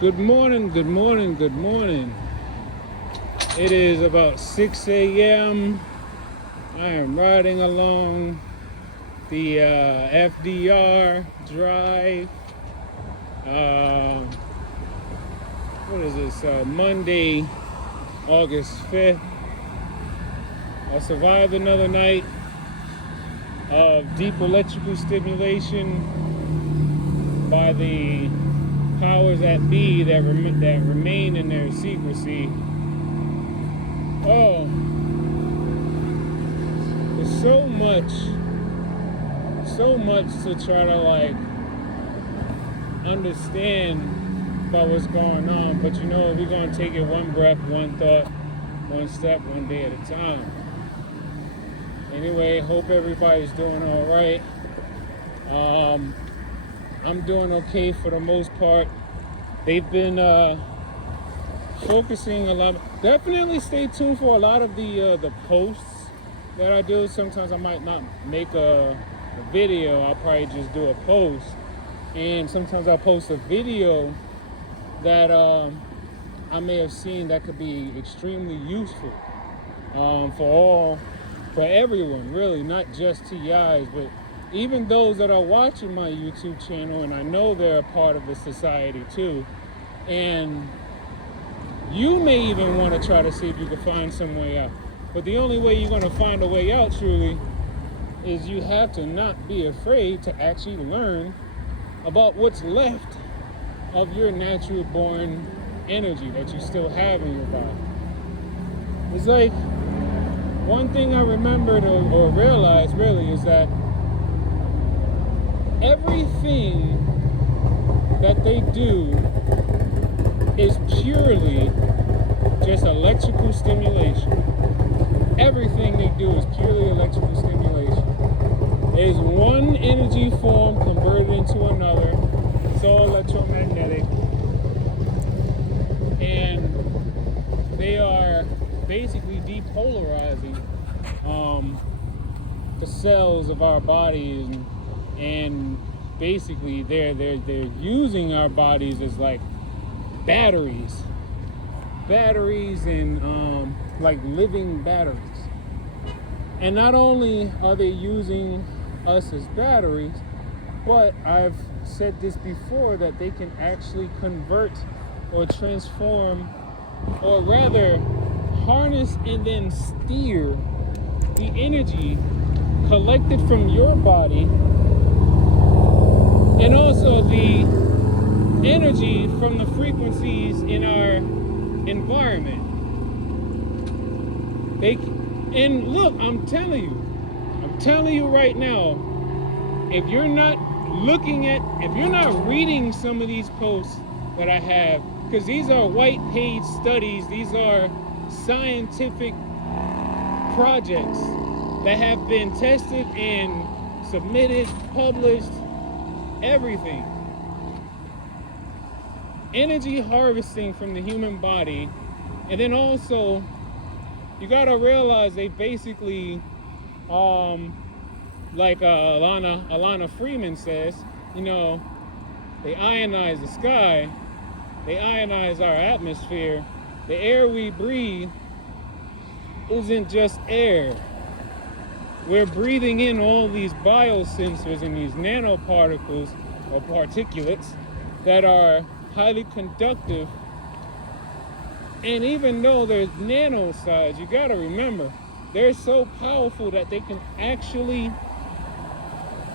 Good morning, good morning, good morning. It is about 6 a.m. I am riding along the FDR drive. What is this? Monday, August 5th. I survived another night of deep electrical stimulation by the powers that be that remain in their secrecy. Oh, there's so much to try to understand about what's going on. But we're gonna take it one breath, one thought, one step, one day at a time. Anyway, hope everybody's doing all right. I'm doing okay for the most part. They've been focusing a lot. Definitely stay tuned for a lot of the posts that I do. Sometimes I might not make a video. I'll probably just do a post. And sometimes I post a video that I may have seen that could be extremely useful for everyone, really, not just TIs, but even those that are watching my YouTube channel, and I know they're a part of the society too. And you may even want to try to see if you can find some way out. But the only way you're going to find a way out, truly, is you have to not be afraid to actually learn about what's left of your natural born energy that you still have in your body. It's like, one thing I remembered or realized really is that everything that they do is purely just electrical stimulation. Everything they do is purely electrical stimulation. There's one energy form converted into another. It's all electromagnetic. And they are basically depolarizing the cells of our bodies, and basically they're using our bodies as like batteries and like living batteries. And not only are they using us as batteries, but I've said this before, that they can actually convert or transform, or rather harness and then steer the energy collected from your body, and also the energy from the frequencies in our environment. And look, I'm telling you right now, if you're not reading some of these posts that I have, because these are white page studies, these are scientific projects that have been tested and submitted, published, everything. Energy harvesting from the human body. And then also, you gotta realize they basically, like Alana Freeman says, they ionize the sky, they ionize our atmosphere. The air we breathe isn't just air. We're breathing in all these biosensors and these nanoparticles or particulates that are highly conductive. And even though there's nano size, you gotta remember, they're so powerful that they can actually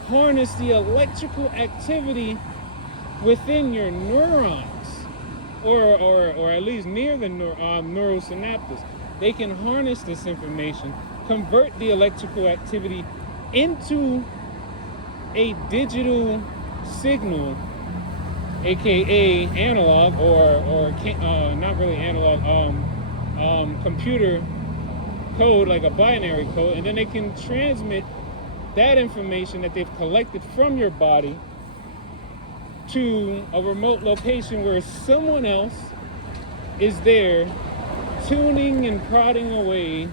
harness the electrical activity within your neurons, or at least near the neurosynapses. They can harness this information, convert the electrical activity into a digital signal, aka analog, or not really analog, computer code, like a binary code, and then they can transmit that information that they've collected from your body to a remote location where someone else is there tuning and prodding away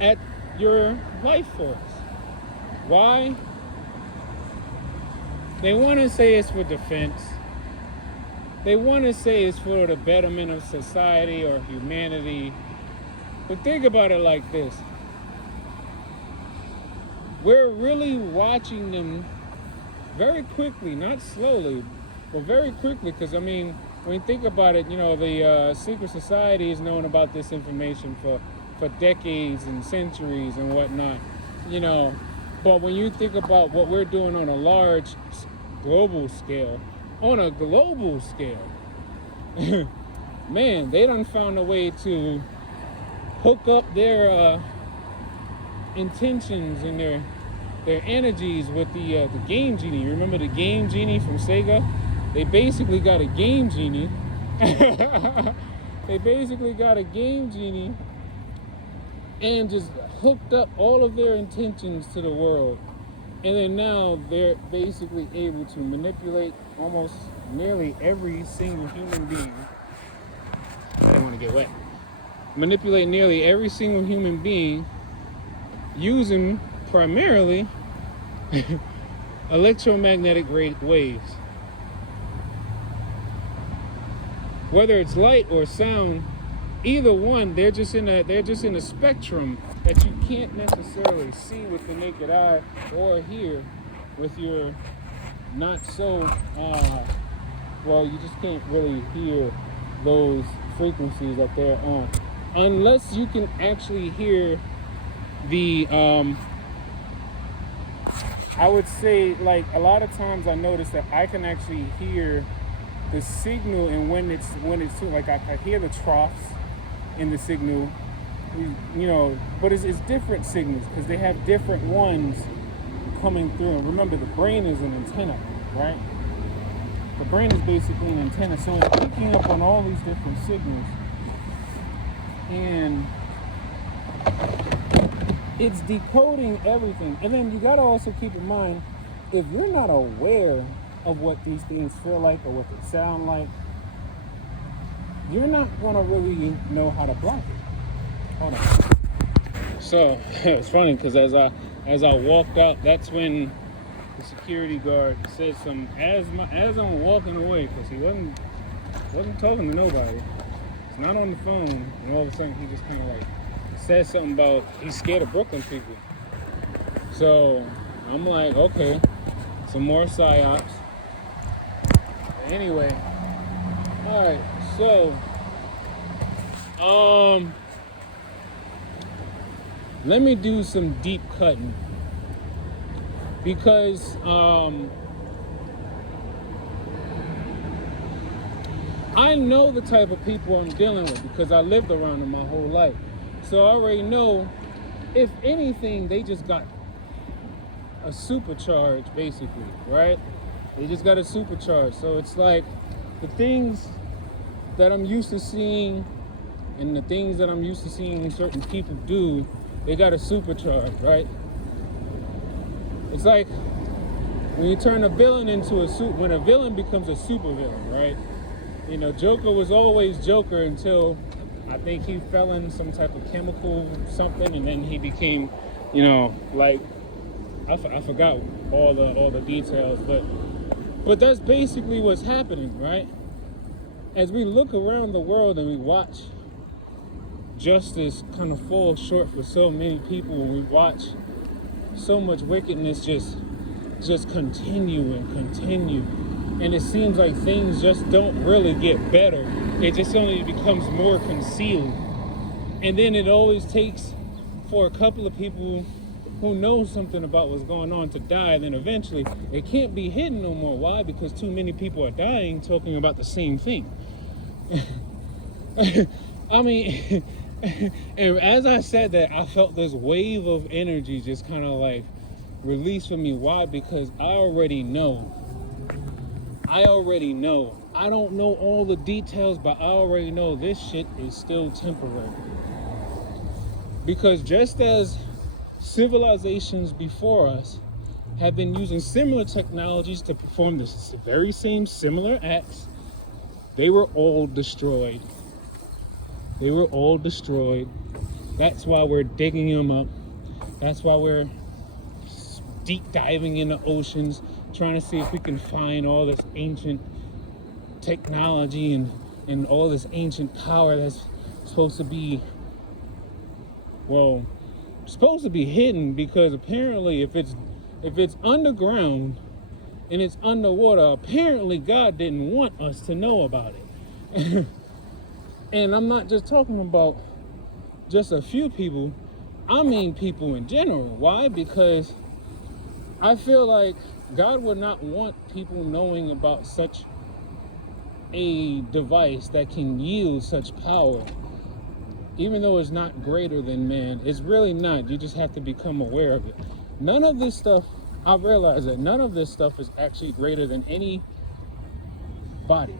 at your life force. Why? They want to say it's for defense. they want to say it's for the betterment of society or humanity. But think about it like this. We're really watching them very quickly, not slowly, but very quickly. Because, I mean, when you think about it, you know, the secret society has known about this information for decades and centuries and whatnot, you know. But when you think about what we're doing on a large global scale, man, they done found a way to hook up their intentions and their energies with the Game Genie. Remember the Game Genie from Sega? They basically got a Game Genie. They basically got a Game Genie and just hooked up all of their intentions to the world. And then now they're basically able to manipulate almost nearly every single human being. I don't want to get wet. Manipulate nearly every single human being using primarily electromagnetic waves. Whether it's light or sound, either one, they're just in a spectrum that you can't necessarily see with the naked eye or hear with your not so well, you just can't really hear those frequencies that they're on unless you can actually hear the I would say, like, a lot of times I notice that I can actually hear the signal, and when it's like I hear the troughs in the signal, you know, but it's different signals because they have different ones coming through. And remember, the brain is an antenna, right? The brain is basically an antenna, so it's picking up on all these different signals, and it's decoding everything. And then you gotta also keep in mind, if you're not aware of what these things feel like or what they sound like, you're not gonna really know how to block it. Hold on. So it's funny because as I walked out, that's when the security guard said some as I'm walking away, because he wasn't talking to nobody. He's not on the phone, and all of a sudden he just kind of like said something about he's scared of Brooklyn people. So I'm like, okay, some more psyops. Anyway, all right, so let me do some deep cutting, because I know the type of people I'm dealing with because I lived around them my whole life. So I already know, if anything, they just got a supercharge, basically, right? They just got a supercharge. So it's like the things that I'm used to seeing and the things that I'm used to seeing certain people do, they got a supercharge, right? It's like when you turn a villain into when a villain becomes a super villain, right? You know, Joker was always Joker until I think he fell in some type of chemical something, and then he became, you know, like I forgot all the details, but that's basically what's happening, right? As we look around the world and we watch justice kind of fall short for so many people, and we watch so much wickedness just continue and continue, and it seems like things just don't really get better. It just only becomes more concealed. And then it always takes for a couple of people who know something about what's going on to die, and then eventually it can't be hidden no more. Why? Because too many people are dying talking about the same thing. I mean, and as I said that, I felt this wave of energy just kind of like release from me. Why? Because I already know. I don't know all the details, but I already know this shit is still temporary. Because just as civilizations before us have been using similar technologies to perform the very same similar acts, they were all destroyed. That's why we're digging them up. That's why we're deep diving in the oceans, trying to see if we can find all this ancient technology and all this ancient power that's supposed to be, well, supposed to be hidden, because apparently if it's underground and it's underwater, apparently God didn't want us to know about it. And I'm not just talking about just a few people, I mean people in general. Why? Because I feel like God would not want people knowing about such a device that can yield such power. Even though it's not greater than man, it's really not. You just have to become aware of it. None of this stuff, I realize that none of this stuff is actually greater than any body.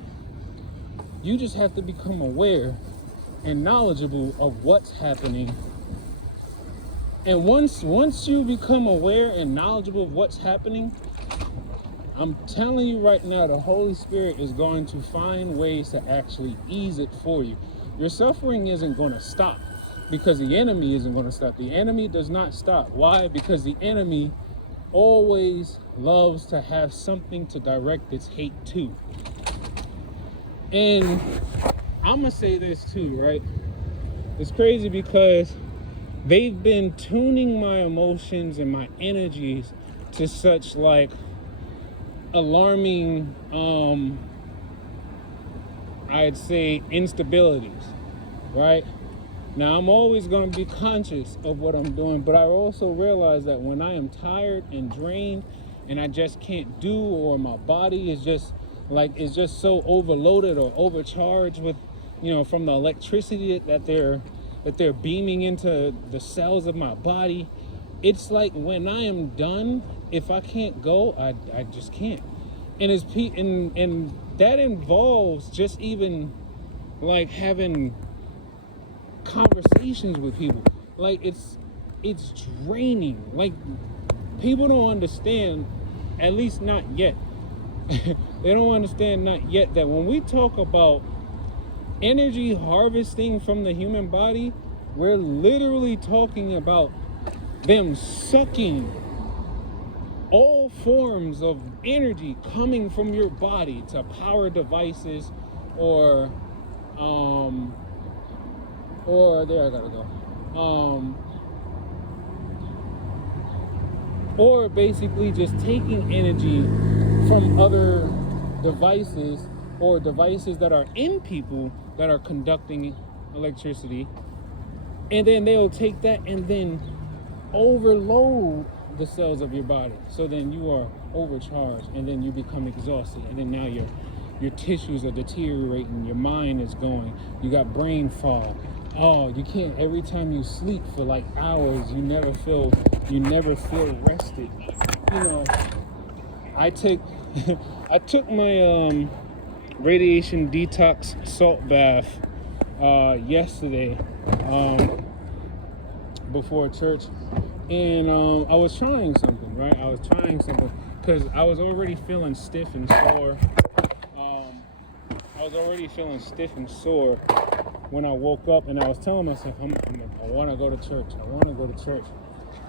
You just have to become aware and knowledgeable of what's happening. And once you become aware and knowledgeable of what's happening, I'm telling you right now, the Holy Spirit is going to find ways to actually ease it for you. Your suffering isn't going to stop because the enemy isn't going to stop. The enemy does not stop. Why? Because the enemy always loves to have something to direct its hate to. And I'm going to say this too, right? It's crazy because they've been tuning my emotions and my energies to such like alarming, I'd say, instabilities, right? Now, I'm always going to be conscious of what I'm doing, but I also realize that when I am tired and drained and I just can't do, or my body is just so overloaded or overcharged with, from the electricity that they're beaming into the cells of my body, it's like when I am done, if I can't go, I just can't. And that involves just even like having conversations with people. Like it's draining. Like people don't understand, at least not yet. They don't understand not yet that when we talk about energy harvesting from the human body, we're literally talking about them sucking all forms of energy coming from your body to power devices or there I gotta go. Or basically just taking energy from other devices or devices that are in people that are conducting electricity, and then they'll take that and then overload the cells of your body, so then you are overcharged, and then you become exhausted, and then now your tissues are deteriorating, your mind is going, you got brain fog. Oh, you can't, every time you sleep for like hours, you never feel rested. I took my radiation detox salt bath yesterday before church. And I was trying something, right? Because I was already feeling stiff and sore. When I woke up, and I was telling myself, I want to go to church.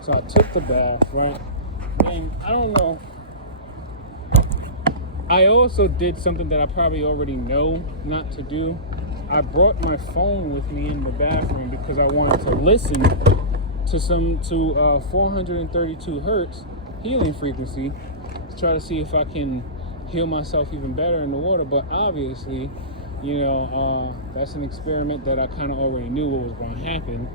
So I took the bath, right? And I don't know. I also did something that I probably already know not to do. I brought my phone with me in the bathroom because I wanted to listen to 432 hertz healing frequency to try to see if I can heal myself even better in the water. But obviously, that's an experiment that I kind of already knew what was going to happen.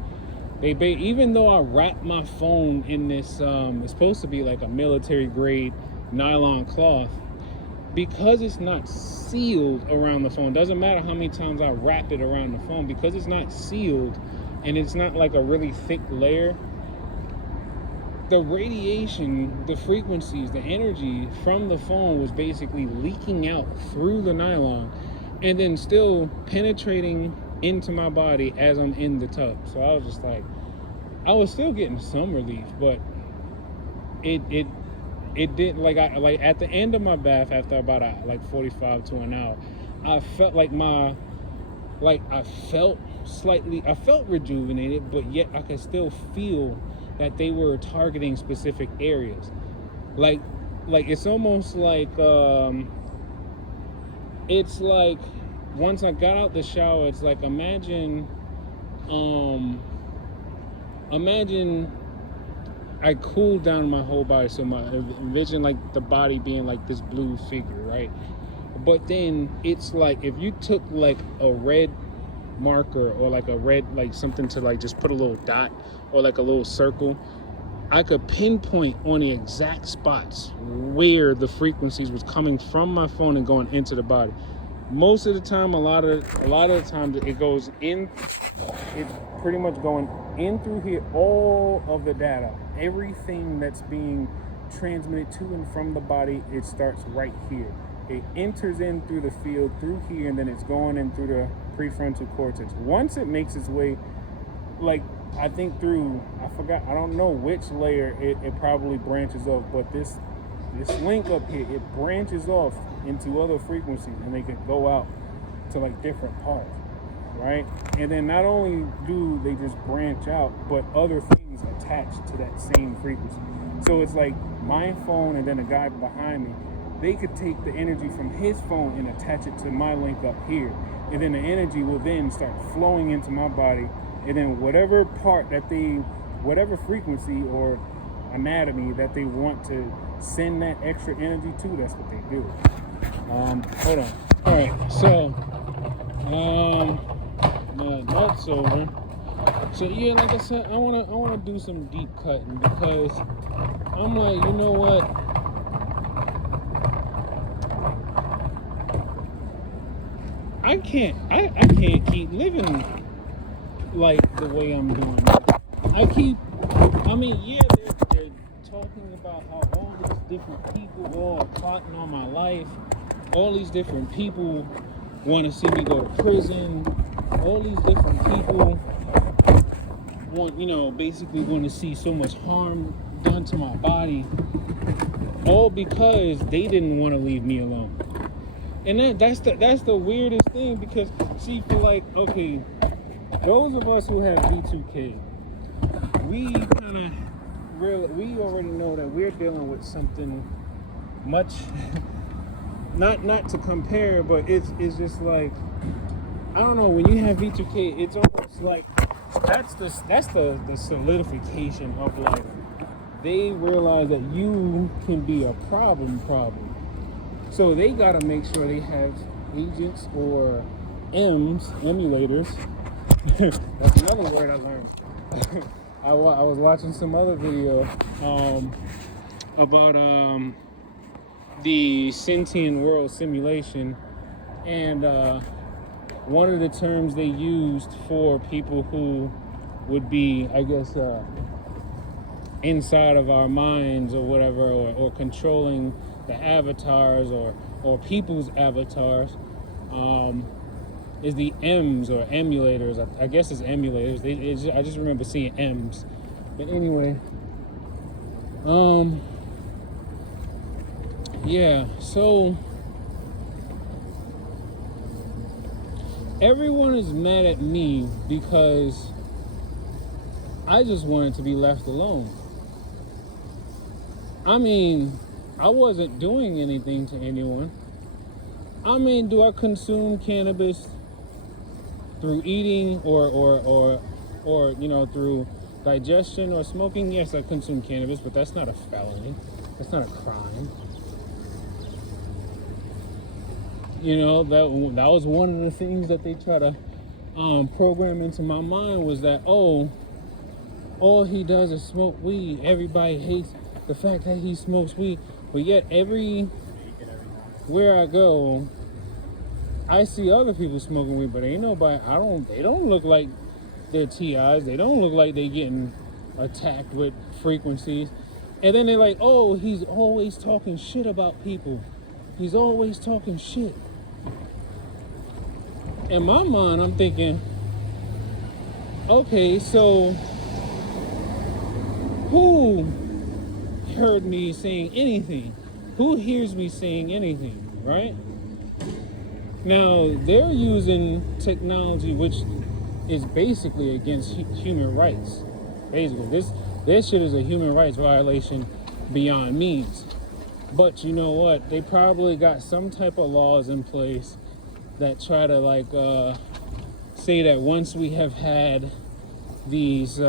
Even though I wrapped my phone in this, it's supposed to be like a military grade nylon cloth, because it's not sealed around the phone. Doesn't matter how many times I wrap it around the phone, because it's not sealed and it's not like a really thick layer. The radiation, the frequencies, the energy from the phone was basically leaking out through the nylon and then still penetrating into my body as I'm in the tub. So I was just like, I was still getting some relief, but it did, like at the end of my bath, after about 45 to an hour, I felt I felt rejuvenated, but yet I could still feel that they were targeting specific areas. Like it's almost like it's like once I got out the shower, it's like imagine I cooled down my whole body. So envision like the body being like this blue figure, right? But then it's like if you took like a red marker or like a red, like something to like just put a little dot or like a little circle, I could pinpoint on the exact spots where the frequencies was coming from my phone and going into the body. Most of the time, a lot of the times it goes in, it's pretty much going in through here, all of the data, everything that's being transmitted to and from the body, it starts right here. It enters in through the field, through here, and then it's going in through the prefrontal cortex. Once it makes its way, like, I think through, I don't know which layer it probably branches off, but this link up here, it branches off into other frequencies, and they can go out to like different parts, right? And then not only do they just branch out, but other things attach to that same frequency. So it's like my phone and then a guy behind me, they could take the energy from his phone and attach it to my link up here, and then the energy will then start flowing into my body, and then whatever part that whatever frequency or anatomy that they want to send that extra energy to, that's what they do. Hold on. All right, so that's over. So yeah, like I said, I wanna do some deep cutting, because I'm like, you know what? I can't keep living like the way I'm doing. They're talking about how all these different people all are plotting on my life. All these different people want to see me go to prison. All these different people basically want to see so much harm done to my body. All because they didn't want to leave me alone. And that's the weirdest thing, because see, for like, okay, those of us who have V2K, we already know that we're dealing with something much not to compare, but it's just like, I don't know, when you have V2K, it's almost like that's the solidification of life. They realize that you can be a problem. So they gotta make sure they have agents or emulators. That's another word I learned. I was watching some other video about the sentient world simulation, and one of the terms they used for people who would be, I guess, inside of our minds or whatever, or controlling the avatars or people's avatars, is the M's or emulators. I guess it's emulators. I just remember seeing M's. But anyway, yeah, so everyone is mad at me because I just wanted to be left alone. I mean, I wasn't doing anything to anyone. I mean, do I consume cannabis through eating or through digestion or smoking? Yes, I consume cannabis, but that's not a felony. That's not a crime. That was one of the things that they try to program into my mind, was that, all he does is smoke weed. Everybody hates the fact that he smokes weed, but yet everywhere I go, I see other people smoking weed, but ain't nobody. They don't look like they're TIs. They don't look like they getting attacked with frequencies. And then they're like, oh, he's always talking shit about people. He's always talking shit. In my mind, I'm thinking, okay, so who heard me saying anything? Who hears me saying anything, right? Now, they're using technology which is basically against human rights. Basically, this shit is a human rights violation beyond means. But you know what? They probably got some type of laws in place that try to like say that once we have had these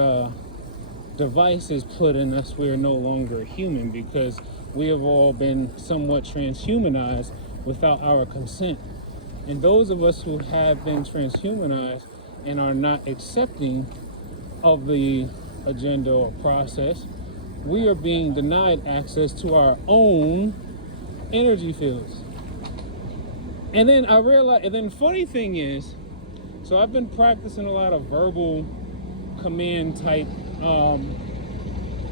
devices put in us, we are no longer human, because we have all been somewhat transhumanized without our consent. And those of us who have been transhumanized and are not accepting of the agenda or process, we are being denied access to our own energy fields. And then I realized, and then funny thing is, so I've been practicing a lot of verbal command type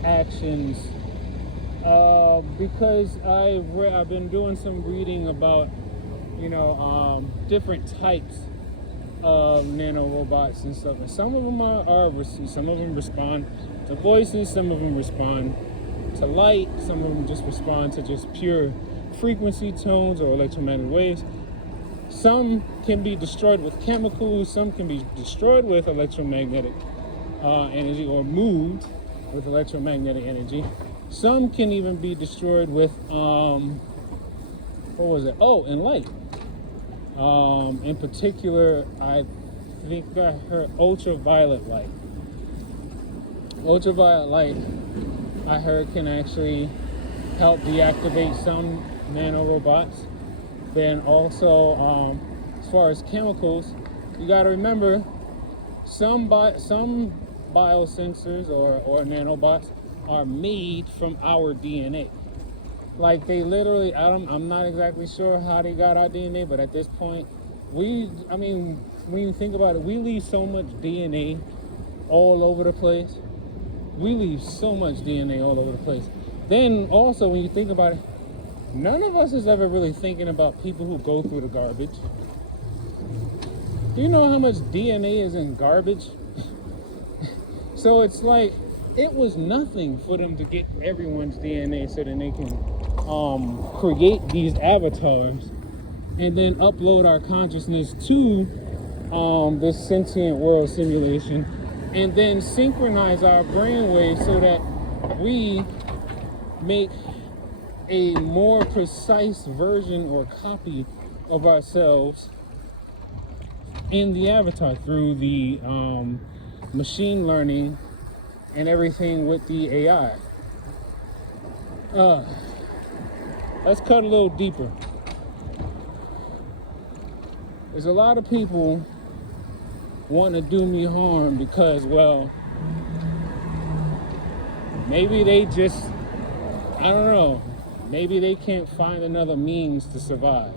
actions because I've been doing some reading about, different types of nanorobots and stuff. And some of them some of them respond to voices, some of them respond to light, some of them just respond to just pure frequency tones or electromagnetic waves. Some can be destroyed with chemicals, some can be destroyed with electromagnetic energy, or moved with electromagnetic energy. Some can even be destroyed with and light. In particular, I think I heard ultraviolet light. Ultraviolet light, I heard, can actually help deactivate some nanorobots. Then also, as far as chemicals, you got to remember some biosensors or nanobots are made from our DNA. Like they literally, I'm not exactly sure how they got our DNA, but at this point, when you think about it, we leave so much DNA all over the place. We leave so much DNA all over the place. Then also, when you think about it, none of us is ever really thinking about people who go through the garbage. Do you know how much DNA is in garbage? So it's like, it was nothing for them to get everyone's DNA so that they can create these avatars and then upload our consciousness to this sentient world simulation, and then synchronize our brainwaves so that we make a more precise version or copy of ourselves in the avatar through the machine learning and everything with the AI. Let's cut a little deeper. There's a lot of people want to do me harm because, well, maybe they just, I don't know, maybe they can't find another means to survive.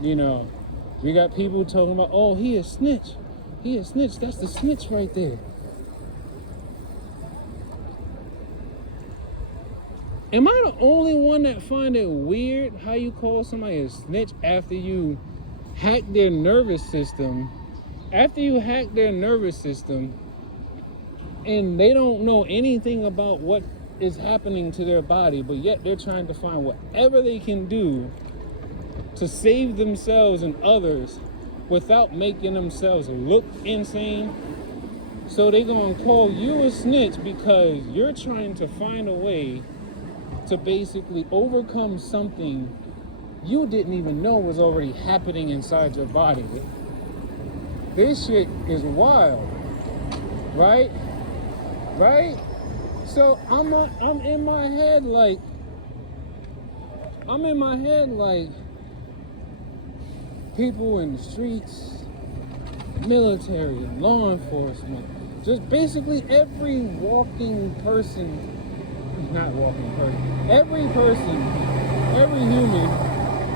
We got people talking about, oh, he a snitch. He a snitch. That's the snitch right there. Am I the only one that find it weird how you call somebody a snitch after you hack their nervous system? After you hack their nervous system and they don't know anything about what is happening to their body, but yet they're trying to find whatever they can do to save themselves and others without making themselves look insane. So they're gonna call you a snitch because you're trying to find a way to basically overcome something you didn't even know was already happening inside your body. This shit is wild, right? So I'm in my head like people in the streets, military, law enforcement, just basically every person, every human,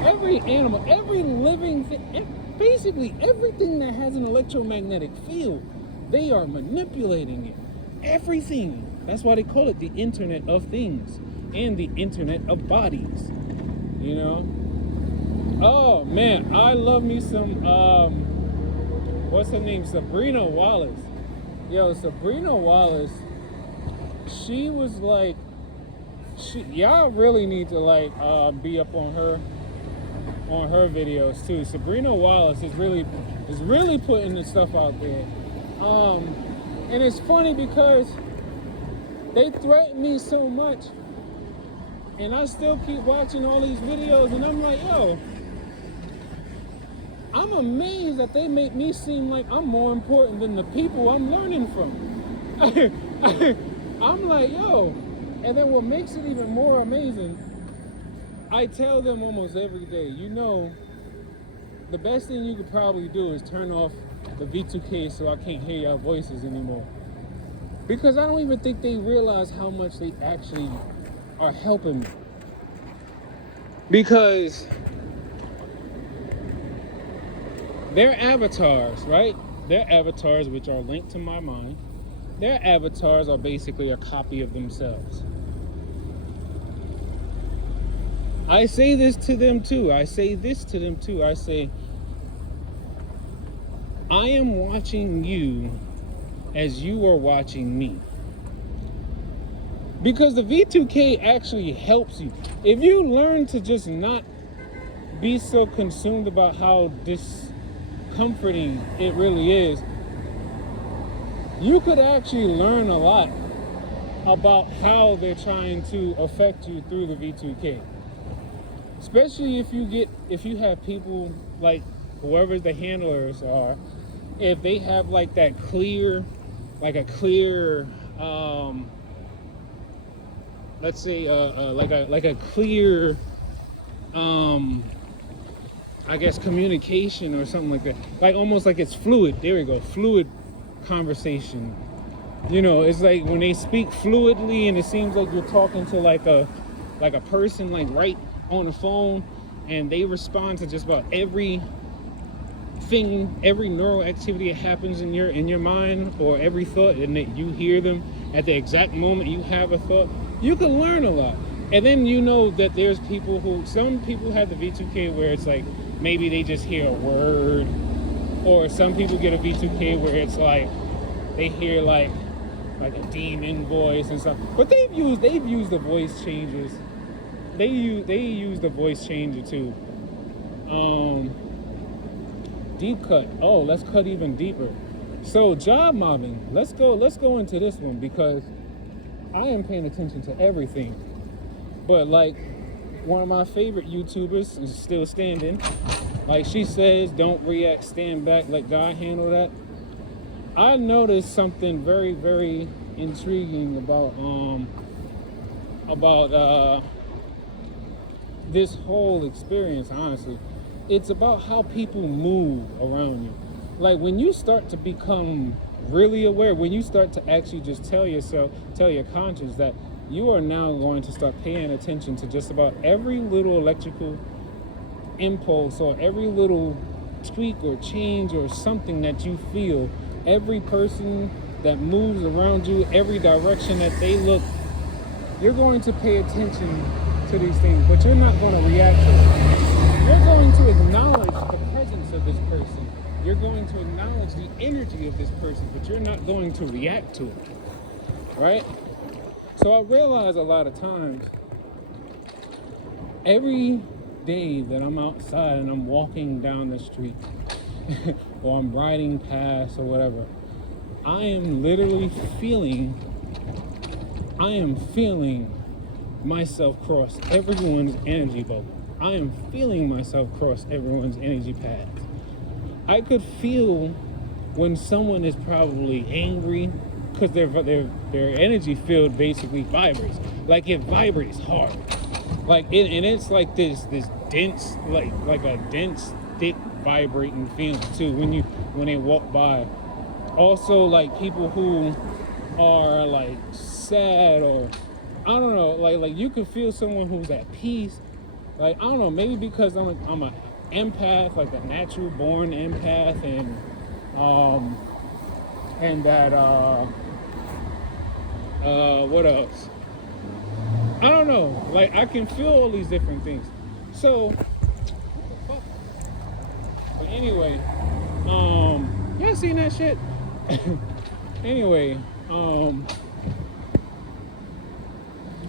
every animal, every living thing, basically everything that has an electromagnetic field, they are manipulating it. Everything. That's why they call it the Internet of Things and the Internet of Bodies. Oh man, I love me some what's her name? Sabrina Wallace. Sabrina Wallace, she was like, y'all really need to be up on her videos too. Sabrina Wallace is really putting the stuff out there. And it's funny because they threaten me so much and I still keep watching all these videos and I'm like, yo, I'm amazed that they make me seem like I'm more important than the people I'm learning from. I'm like, yo. And then what makes it even more amazing, I tell them almost every day, you know, the best thing you could probably do is turn off the V2K so I can't hear your voices anymore. Because I don't even think they realize how much they actually are helping me. Because their avatars, right? Their avatars, which are linked to my mind, their avatars are basically a copy of themselves. I say this to them too. I say, I am watching you as you are watching me. Because the V2K actually helps you. If you learn to just not be so consumed about how discomforting it really is, you could actually learn a lot about how they're trying to affect you through the V2K. Especially if you have people like whoever the handlers are, if they have like a clear, let's say like a clear, I guess communication or something like that, like almost like it's fluid. There we go, fluid conversation. You know, it's like when they speak fluidly and it seems like you're talking to like a person like right on the phone, and they respond to just about every neural activity that happens in your mind, or every thought, and that you hear them at the exact moment you have a thought. You can learn a lot. And then you know that there's people some people have the V2K where it's like maybe they just hear a word, or some people get a V2K where it's like they hear like a demon voice and stuff. But they've used the voice changes. They use the voice changer too. Deep cut. Oh, let's cut even deeper. So job mobbing. Let's go into this one, because I am paying attention to everything. But like one of my favorite YouTubers is still standing. Like she says, don't react, stand back, let God handle that. I noticed something very, very intriguing about this whole experience, honestly. It's about how people move around you. Like when you start to become really aware, when you start to actually just tell your conscience that you are now going to start paying attention to just about every little electrical impulse or every little tweak or change or something that you feel, every person that moves around you, every direction that they look, you're going to pay attention to these things, but you're not going to react to it. You're going to acknowledge the presence of this person. You're going to acknowledge the energy of this person, but you're not going to react to it, right? So I realize a lot of times, every day that I'm outside and I'm walking down the street or I'm riding past or whatever, I am literally feeling myself cross everyone's energy bubble. I am feeling myself cross everyone's energy path. I could feel when someone is probably angry, because their energy field basically vibrates. Like it vibrates hard. Like and it's like this dense, like a dense, thick, vibrating feeling too when they walk by. Also, like people who are like sad, or I don't know, like you can feel someone who's at peace. Like I don't know, maybe because I'm an empath, like a natural born empath, and that what else? I don't know. Like I can feel all these different things. So, but anyway, y'all seen that shit? Anyway,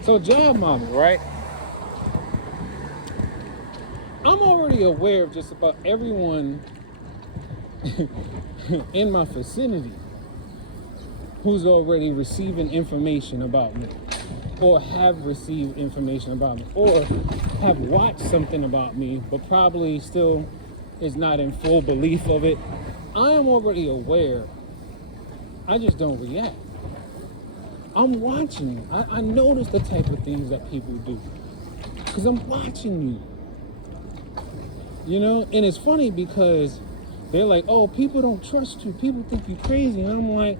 so job mobbing, right? I'm already aware of just about everyone in my vicinity who's already receiving information about me, or have received information about me, or have watched something about me, but probably still is not in full belief of it. I am already aware. I just don't react. I'm watching you. I notice the type of things that people do. Because I'm watching you. You know? And it's funny because they're like, oh, people don't trust you. People think you're crazy. And I'm like,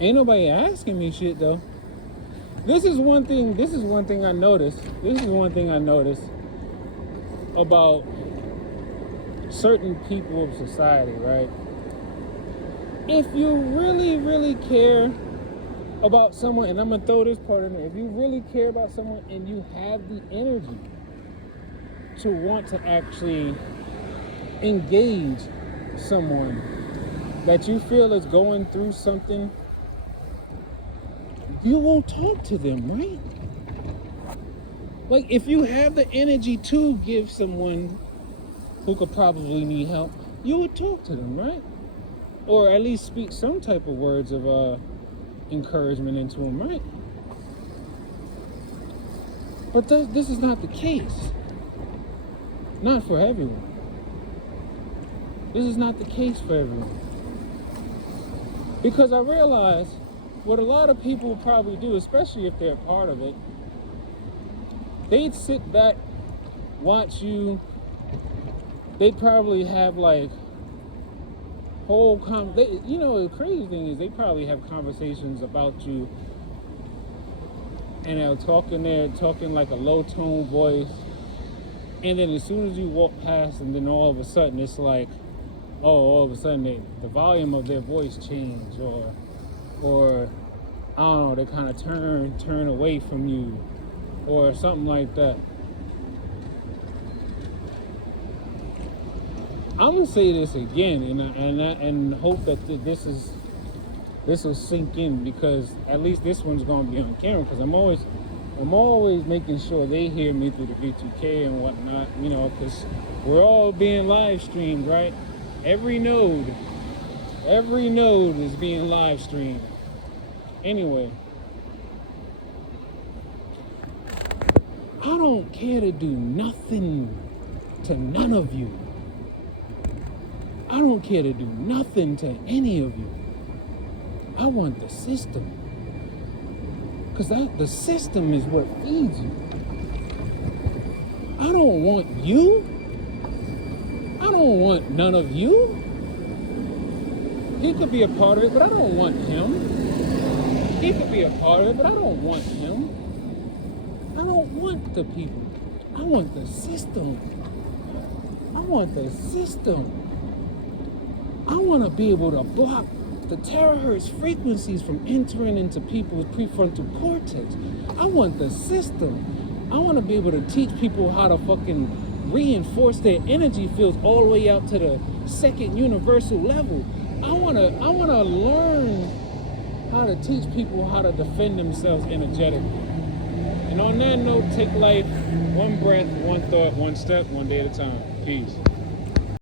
ain't nobody asking me shit, though. This is one thing I noticed. This is one thing I noticed about certain people of society, right? If you really, really care about someone, and I'm going to throw this part in there, if you really care about someone and you have the energy to want to actually engage someone that you feel is going through something, you won't talk to them, right? Like, if you have the energy to give someone who could probably need help, you would talk to them, right? Or at least speak some type of words of encouragement into them, right? But this is not the case. Not for everyone. This is not the case for everyone. Because I realize what a lot of people probably do, especially if they're a part of it, they'd sit back, watch you. They'd probably have like you know, the crazy thing is they probably have conversations about you, and they're talking like a low tone voice, and then as soon as you walk past them, then all of a sudden it's like, oh, all of a sudden the volume of their voice change, or I don't know, they kind of turn away from you, or something like that. I'm gonna say this again, and hope that this will sink in, because at least this one's gonna be on camera. Because I'm always making sure they hear me through the V2K and whatnot, you know, because we're all being live streamed, right? Every node is being live streamed. Anyway, I don't care to do nothing to none of you. I don't care to do nothing to any of you. I want the system. Because the system is what feeds you. I don't want you. I don't want none of you. He could be a part of it, but I don't want him. He could be a part of it, but I don't want him. I don't want the people. I want the system. I want the system. I want to be able to block the terahertz frequencies from entering into people's prefrontal cortex. I want the system. I want to be able to teach people how to fucking reinforce their energy fields all the way out to the second universal level. I want to learn how to teach people how to defend themselves energetically. And on that note, take life one breath, one thought, one step, one day at a time. Peace.